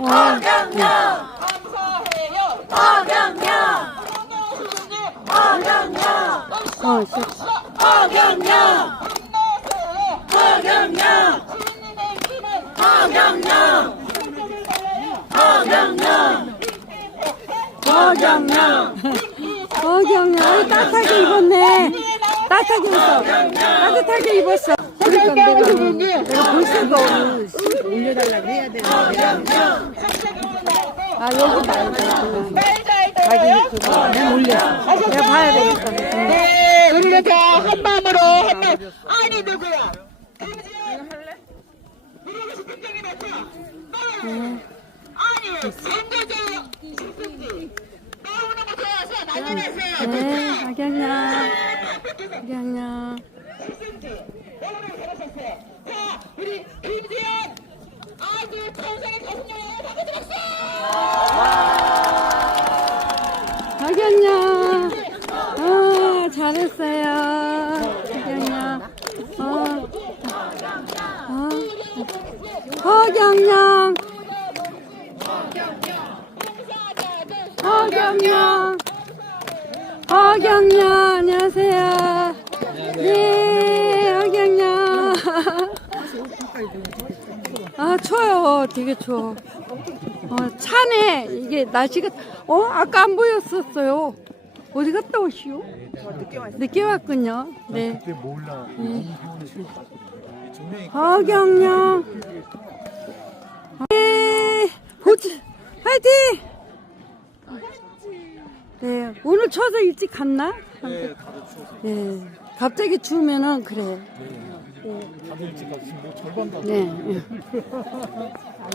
허경영 감사해요. 허경영 신님 허경영 어, 시- 허경영 힘내세요. 허경영 주인님의 힘은 허경영 힘을 달아요. 허경영 허경영 허경영 따뜻하게 입었네. 따뜻하게 입었어. 따뜻하게 입었어. 그러니까 내가, 내가 볼 수가 없는 올려달라고 해야 되는데. 아, 여기 말고 자기. 그거 내 몰래. 내가 봐야 되겠다. 응. 네, 우리는 다한 마음으로 한 마음. 아니 누구야? 아니 선거자 신승지 나오는 거 좋아서 난리 났어요. 네, 좋다. 허경영. 허경영. 너무나 잘하셨어요. 자, 우리 김지현 아주 천상의 가슴용이에요. 박수 박수. 허경영. 아, 잘했어요. 어. 어. 허경영. 허경영. 허경영. 안녕하세요. 네, 허경영. 아, 추워요. 되게 추워. 어, 차네. 이게 날씨가, 어, 아까 안 보였었어요. 어디 갔다 오시오? 늦게 왔군요. 네. 그때 몰라. 분명히 허경영. 네. 보지. 화이팅! 네. 오늘 추워서 일찍 갔나? 네, 네. 갑자기 추우면은 그래. 다들 일찍 가서 지금 뭐 절반도 안 네.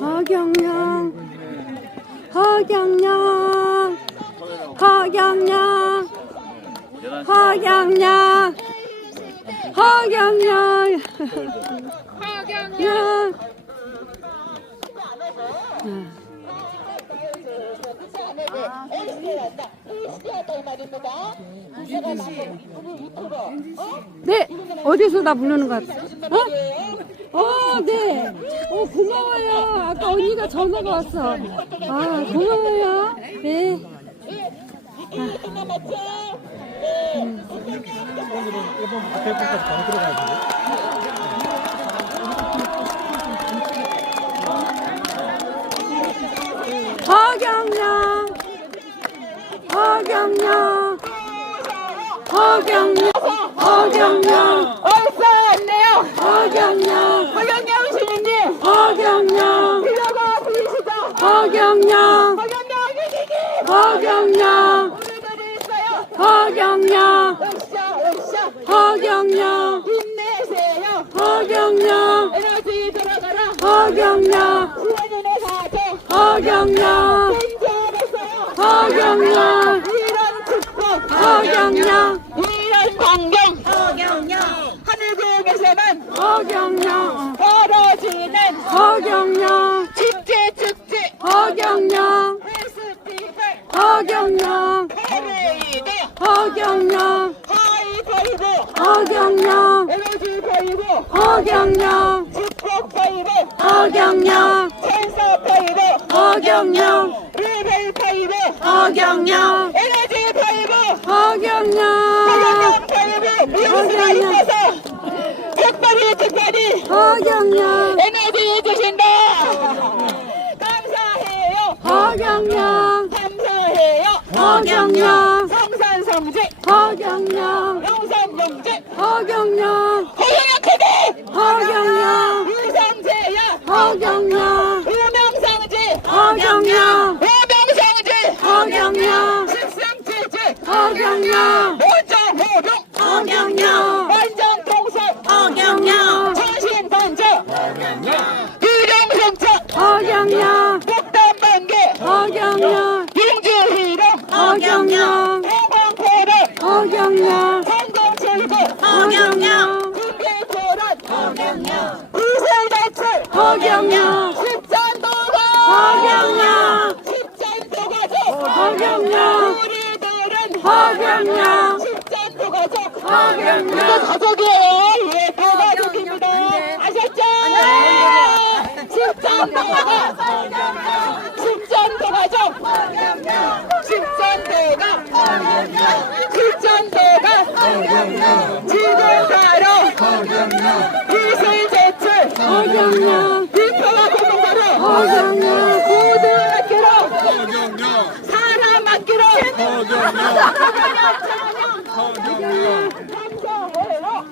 허경영. 허경영. 허경영. 허경영. 허경영. 허경영. 네, 어디서 나 부르는 것 같아? 어? 어, 네. 어, 고마워요. 아까 언니가 전화가 왔어. 아, 고마워요. 네. 오늘은 일본 앞에 분까지 바로 들어가야 돼. 허경영. 허경영. 허경영. 허경영. 어서 왔네요. 허경영. 허경영 시인님. 허경영. 빌려가 부르시죠. 허경영. 허경영 유기님. 허경영. 허경영. 으쌰 으쌰. 허경영. 힘내세요. 허경영. 에너지 들어가라. 허경영. 수원인의 사정. 허경영. 허경영. 이런 축복. 허경영. 이런 광경. 허경영. 하늘국에서는 허경영. 벌어지는 허경영. 축제 축제. 허경영. 페스티벌. 허경영. 퍼레이드. 허경영. 하이파이브. 허경영. 에너지 파이브. 허경영. 축복 파이브. 허경영. 센서 파이브. 허경영. 허경영. 에너지 파이브. 허경영. 허경영 파이브. 허경영. 있어서 특별히 특별히 허경영. 에너지 주신다. 감사해요. 허경영. 감사해요. 허경영. 성산성제. 허경영. 허경영. 허경영 우리가 가족이에요. 예, 다 가족입니다. 아셨죠? 집전대 가족. 집전대 가족. 집전대가 집전대가 지금 바로 기술 제출. 비평화 공동으로 모두 맡기로. 사람 맡기로.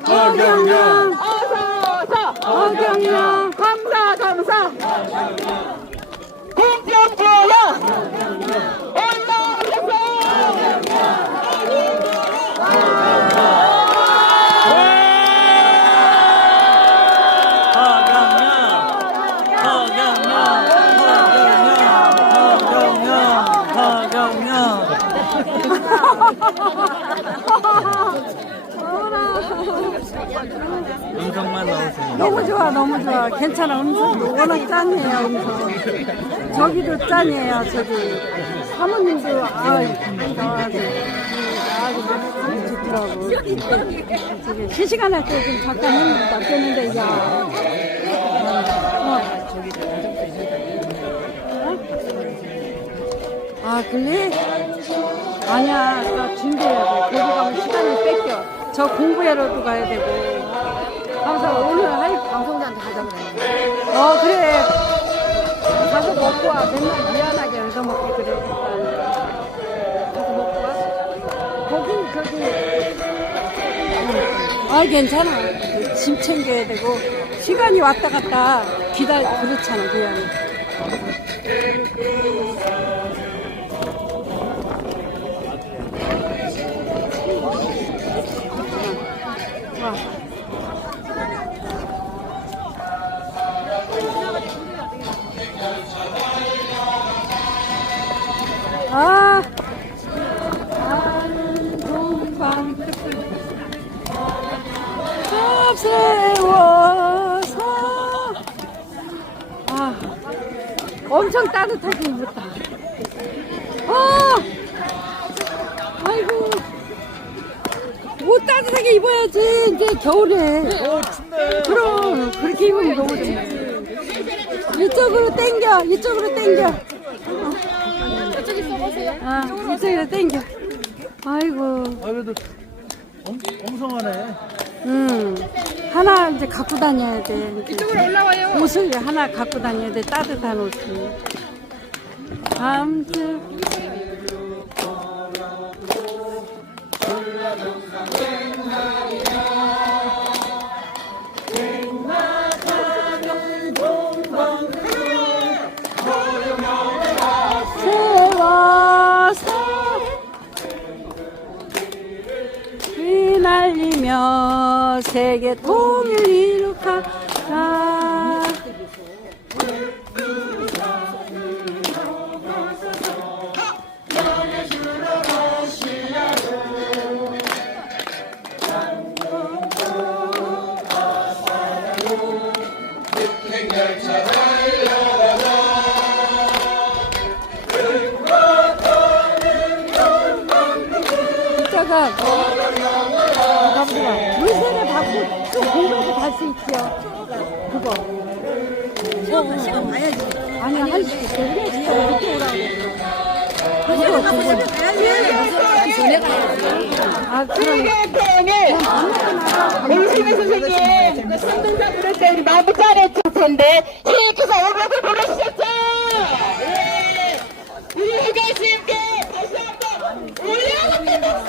허경영, 어서어서 허경영, 감사 감사 공정부여 올라오세요 음성만 나오시면 너무 좋아, 너무 좋아. 괜찮아, 음성도 워낙 짠이에요, 음성. 저기도 짠이에요, 저기. 사모님도, 아, 아주, 아주 좋더라고. 저기, 실시간 할 때 좀 잠깐 했는데, 낚였는데, 야. 어. 아, 그래? 아니야, 나 준비해야 돼. 거기 가면 시간이 뺏겨. 저 공부하러도 가야 되고. 항상 오늘 가자 그래. 어, 그래. 가서 먹고 와. 맨날 미안하게 얻어먹고 그래. 가서 먹고 와. 거기, 저기. 아, 괜찮아. 짐 챙겨야 되고. 시간이 왔다 갔다 기다려, 그렇잖아, 그냥. 아, 앞세워서 아, 엄청 따뜻하게 입었다. 아, 아이고. 옷 따뜻하게 입어야지 이제 겨울에 그럼 그렇게 입으면 너무 좋지 이쪽으로 당겨 이쪽으로 당겨 아 이쪽으로 당겨 아이고. 아 그래도 엄, 엉성하네. 음. 하나 이제 갖고 다녀야 돼. 이쪽으로 올라와요. 옷을 하나 갖고 다녀야 돼. 따뜻한 옷을. 아무튼 세계 통일 수 있죠. 그거. 시간, 시간 봐야지. 아니, 할수 있어. 우리가 진짜 늦게 오라고. 그거, 그거. 아, 그럼. 음식의 선생님 선동사 부를 때 나도 잘했을 텐데 시켜서 오백을 부르셨죠? 예. 우리 회장님께 다시 한번 올려놓는 박수!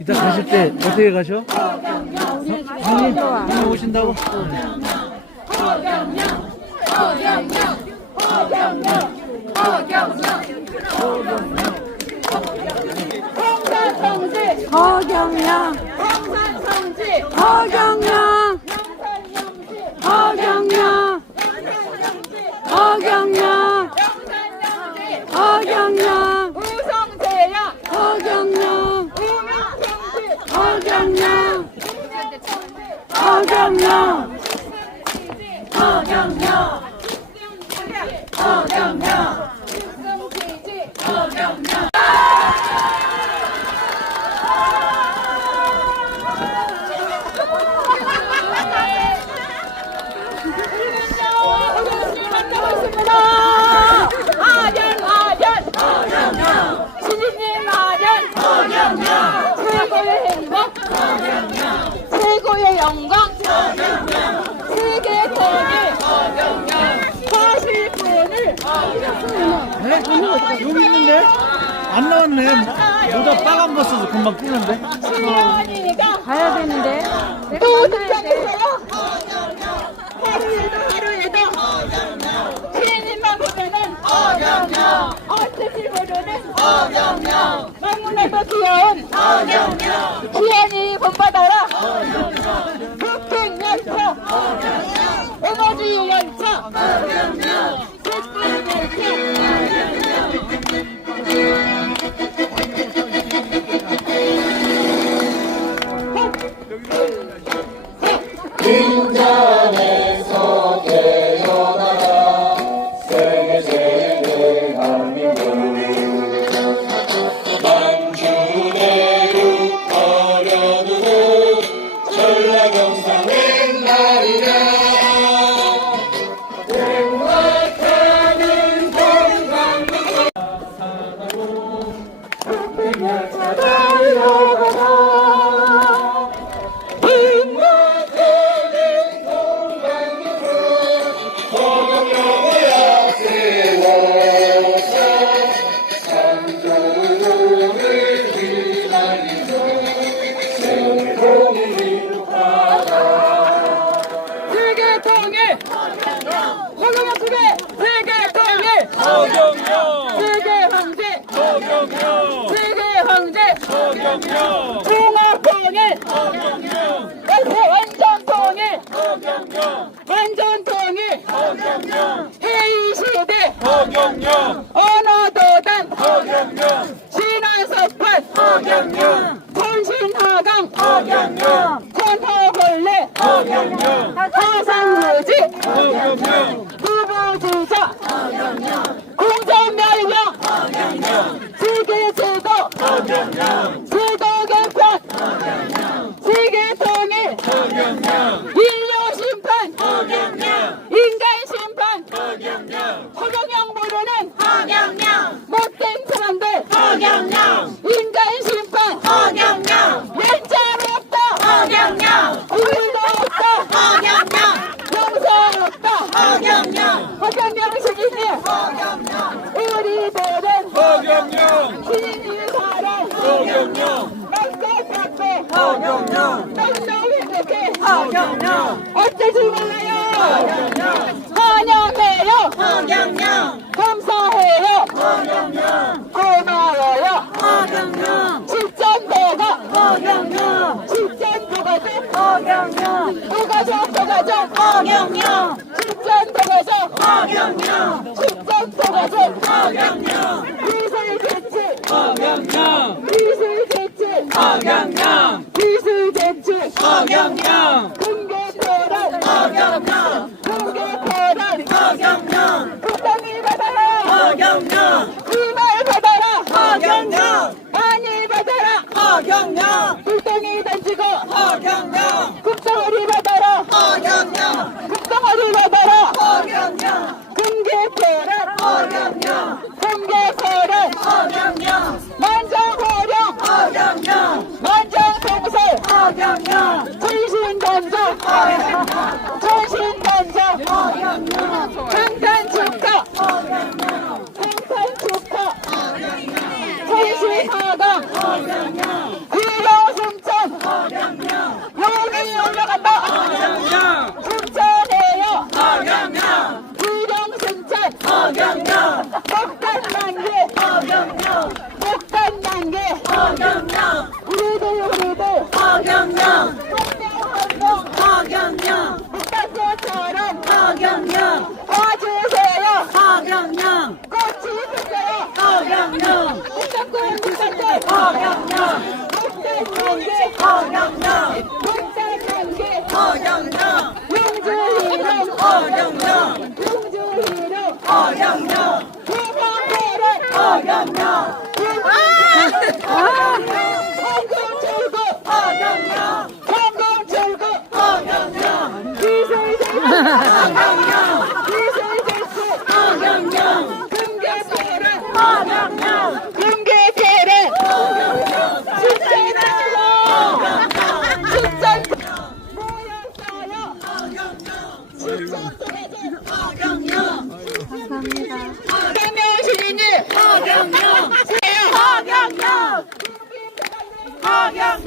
이따 가실 때 어떻게 가셔? 형님. 형님 오신다고? 홍산성지 허경영, 홍산성지 허경영, 허경영, 허경영, 허경영, 우성재야 허경영, 우명성지 허경영, 허경영. 그래? 여기 있는데? 안 나왔네. 모자 빨간 거 써서 금방 뜨는데? 시연이가 가야 되는데. 내가 또 만나야 돼. 등장했어요. 하루에도 하루에도 시인만 보면은 어경경 어떻게 보면은 어경경 너무나도 귀여운 어경경 시연이 본받아라 북행열차 에너지 열차 북행열 통일 허경영 그게 세계 통일 서경영! 세계 황제! 서경영! 세계 황제! 서경영! 통합 통일 서경영! 완전 통일 서경영 완전 통일 서경영 회의 시대 서경영 언어도단 서경영 신화섭판 서경영 통신하강 서경영 권허벌레 서경영 화상무지 서경영 부부주사 공정멸명 세계제도 서경영 제도 개편 세계통일 서경영 인류심판 서경영 인간심판 서경영 허경영 모르는 서경영 못된 사람들 서경영 인간심판 서경영 왼짤 없다 서경영 우리도 없다 서경영 용서 없다 서경영 허경영 시기님 우리들은 서경영 시인의 사랑 서경영 넌또 깎고 서경영 넌또 서경영 어쩌지 몰라요? 환영해요 서경영. 감사해요. 서경영 고마워요. 서경영. 실전도가 서경영. 실전도가죠 서경영. 도가죠 도가죠 서경영. 실전도가죠 서경영. 실전도가죠 서경영. 미술 재치 서경영. 미술 서경영. 미술 공개 토론 서경영 공개 토론 서경영 국장이 받아라 서경영 이말 받아라 서경영 많이 받아라 서경영 국장이 던지고 서경영 국정원이 받아라 서경영 국정원이 받아라 서경영 공개 토론 서경영 공개 토론 서경영 만장호령 서경영 만장통설 서경영 전신 던져 전신 던져 강탄 축하 강탄 축하 전신 하강 구경 승천 용이 올라간다 서경영 승천해요 서경영 구경 승천 서경영 폭탄 단계 서경영 폭탄 단계 서경영 우리들 우리들 서경영 폭탄 서경영 북한처럼 서경영 와주세요 서경영 꽃이 피세요 서경영 북한군 북한들 서경영 북한 단계 서경영 북한 단계 서경영 용주희롱 서경영 용주희롱 서경영 부모회를 서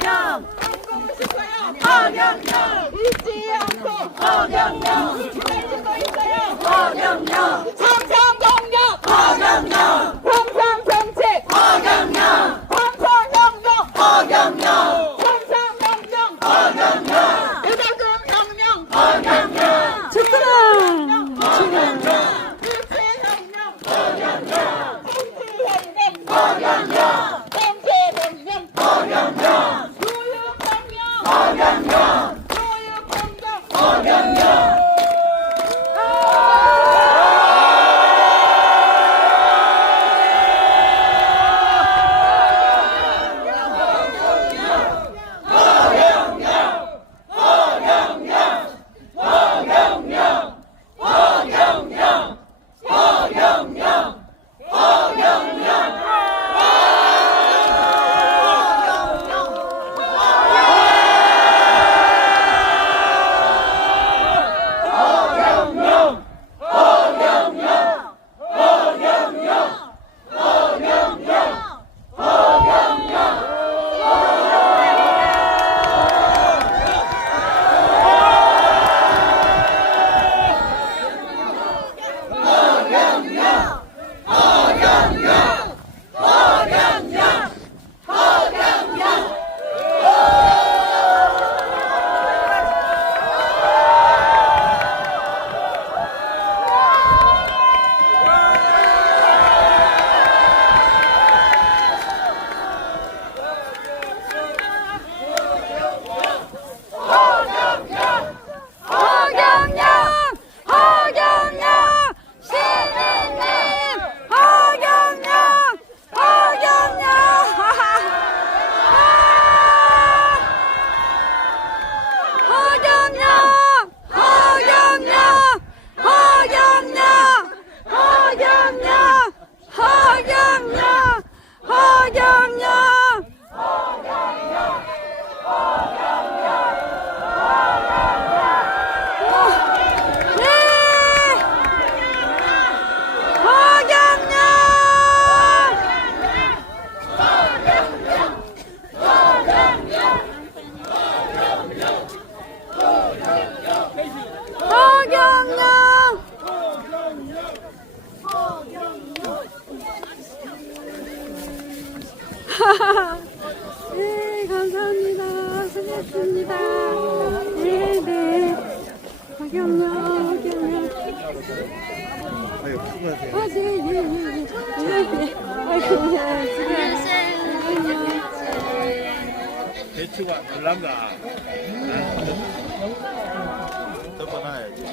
허경영. 허경영! 잊지 않고 허경영. 기다리고 있어요 허경영. 삼성 동력 허경영 대추가 별난가 덮어놔야지.